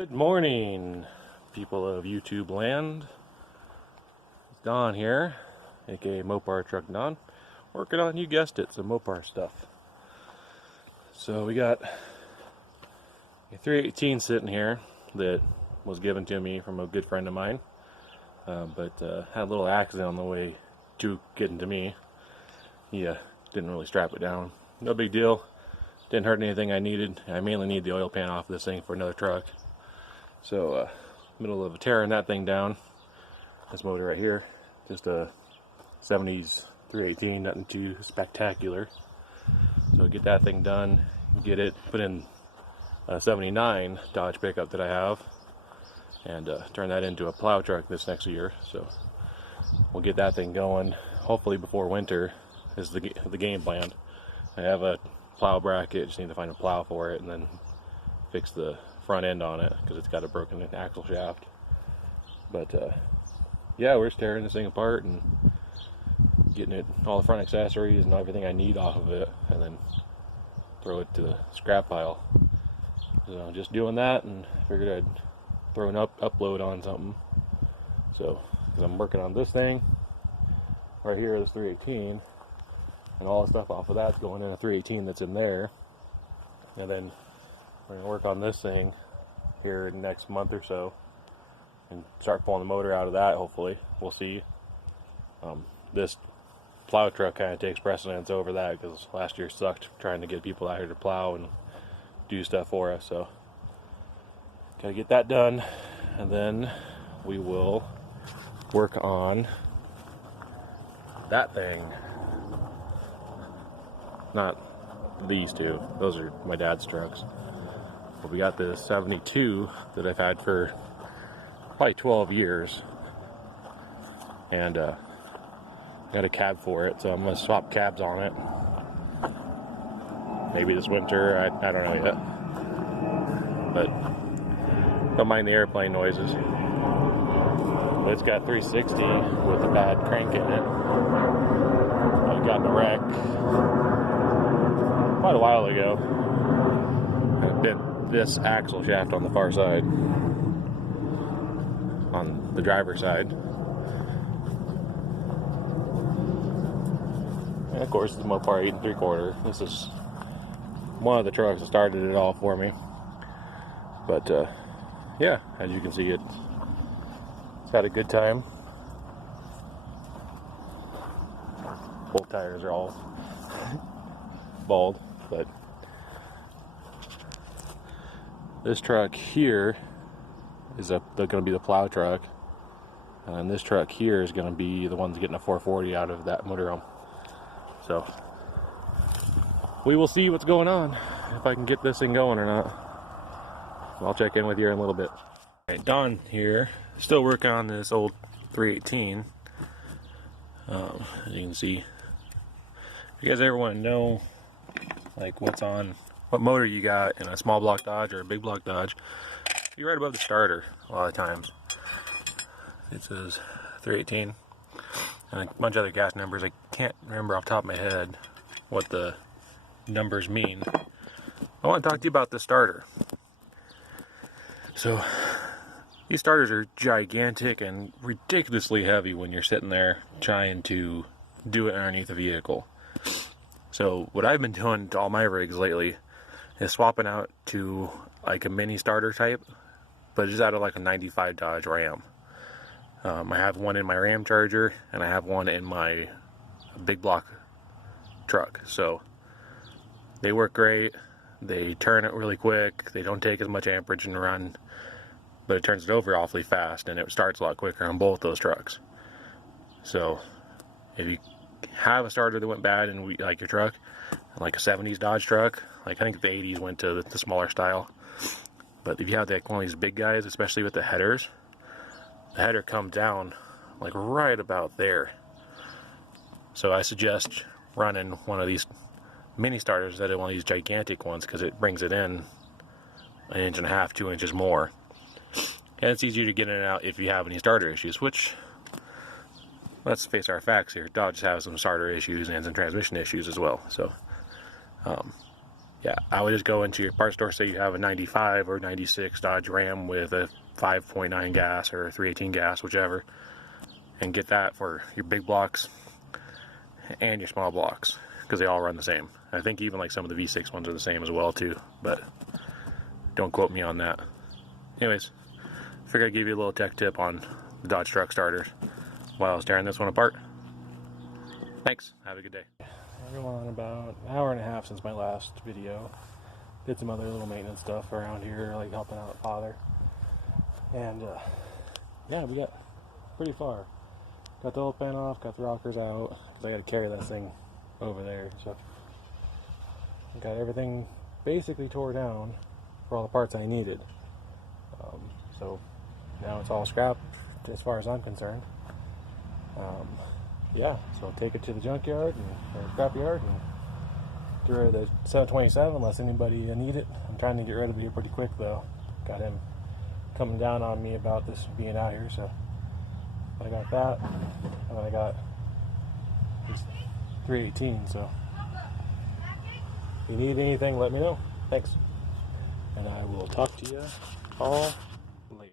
Good morning, people of YouTube land. It's Don here, aka Mopar Truck Don, working on, you guessed it, some Mopar stuff. So we got a 318 sitting here that was given to me from a good friend of mine, but had a little accident on the way to getting to me. He didn't really strap it down. No big deal. Didn't hurt anything I needed. I mainly need the oil pan off this thing for another truck. So, middle of tearing that thing down. This motor right here, just a 70s 318, nothing too spectacular. So get that thing done, get it put in a 79 Dodge pickup that I have, and turn that into a plow truck this next year. So we'll get that thing going. Hopefully before winter is the game plan. I have a plow bracket, just need to find a plow for it, and then fix the front end on it because it's got a broken axle shaft. But yeah, we're just tearing this thing apart and getting it, all the front accessories and everything I need off of it, and then throw it to the scrap pile. So just doing that, and figured I'd throw an upload on something. So because I'm working on this thing right here, this 318, and all the stuff off of that's going in a 318 that's in there, and then we're going to work on this thing here in the next month or so and start pulling the motor out of that, hopefully. We'll see. This plow truck kind of takes precedence over that because last year sucked trying to get people out here to plow and do stuff for us. So, gotta get that done, and then we will work on that thing. Not these two, those are my dad's trucks. But we got this 72 that I've had for probably 12 years, and got a cab for it, so I'm going to swap cabs on it. Maybe this winter, I don't know yet. But don't mind the airplane noises. But it's got 360 with a bad crank in it. I got in a wreck quite a while ago. I bent this axle shaft on the far side, on the driver's side. And of course, the Mopar 8 3/4. This is one of the trucks that started it all for me. But yeah, as you can see, it's had a good time. Both tires are all bald, but this truck here is going to be the plow truck, and then this truck here is going to be the one's getting a 440 out of that motorhome. So we will see what's going on, if I can get this thing going or not. I'll check in with you in a little bit. Alright, Don here, still working on this old 318. As you can see, if you guys ever want to know like what motor you got in a small block Dodge or a big block Dodge, you're right above the starter a lot of times. It says 318 and a bunch of other gas numbers. I can't remember off the top of my head what the numbers mean. I want to talk to you about the starter. So these starters are gigantic and ridiculously heavy when you're sitting there trying to do it underneath a vehicle. So what I've been doing to all my rigs lately is swapping out to like a mini starter type, but it's out of like a 95 Dodge Ram. I have one in my Ram Charger, and I have one in my big block truck. So they work great. They turn it really quick. They don't take as much amperage in the run, but it turns it over awfully fast, and it starts a lot quicker on both those trucks. So if you have a starter that went bad in like your truck, like a 70s Dodge truck, like I think the 80s went to the smaller style, but if you have like one of these big guys, especially with the headers, the header comes down like right about there. So I suggest running one of these mini starters instead of one of these gigantic ones, because it brings it in 1.5 inches, 2 inches more, and it's easier to get in and out if you have any starter issues, which, let's face our facts here, Dodge has some starter issues and some transmission issues as well. So Yeah, I would just go into your parts store, say you have a 95 or 96 Dodge Ram with a 5.9 gas or 318 gas, whichever, and get that for your big blocks and your small blocks, because they all run the same. I think even like some of the V6 ones are the same as well too, but don't quote me on that. Anyways, figured I'd give you a little tech tip on the Dodge truck starters while I was tearing this one apart. Thanks, have a good day. We're going on about an hour and a half since my last video. Did some other little maintenance stuff around here, like helping out father. And yeah, we got pretty far. Got the old pan off, got the rockers out, because I got to carry this thing over there. So got everything basically tore down for all the parts I needed. So now it's all scrapped as far as I'm concerned. Yeah, so I'll take it to the junkyard or scrap yard and get rid of the 727 unless anybody need it. I'm trying to get rid of it here pretty quick though. Got him coming down on me about this being out here, so I got that, and then I got this 318. So if you need anything, let me know. Thanks, and I will talk to you all later.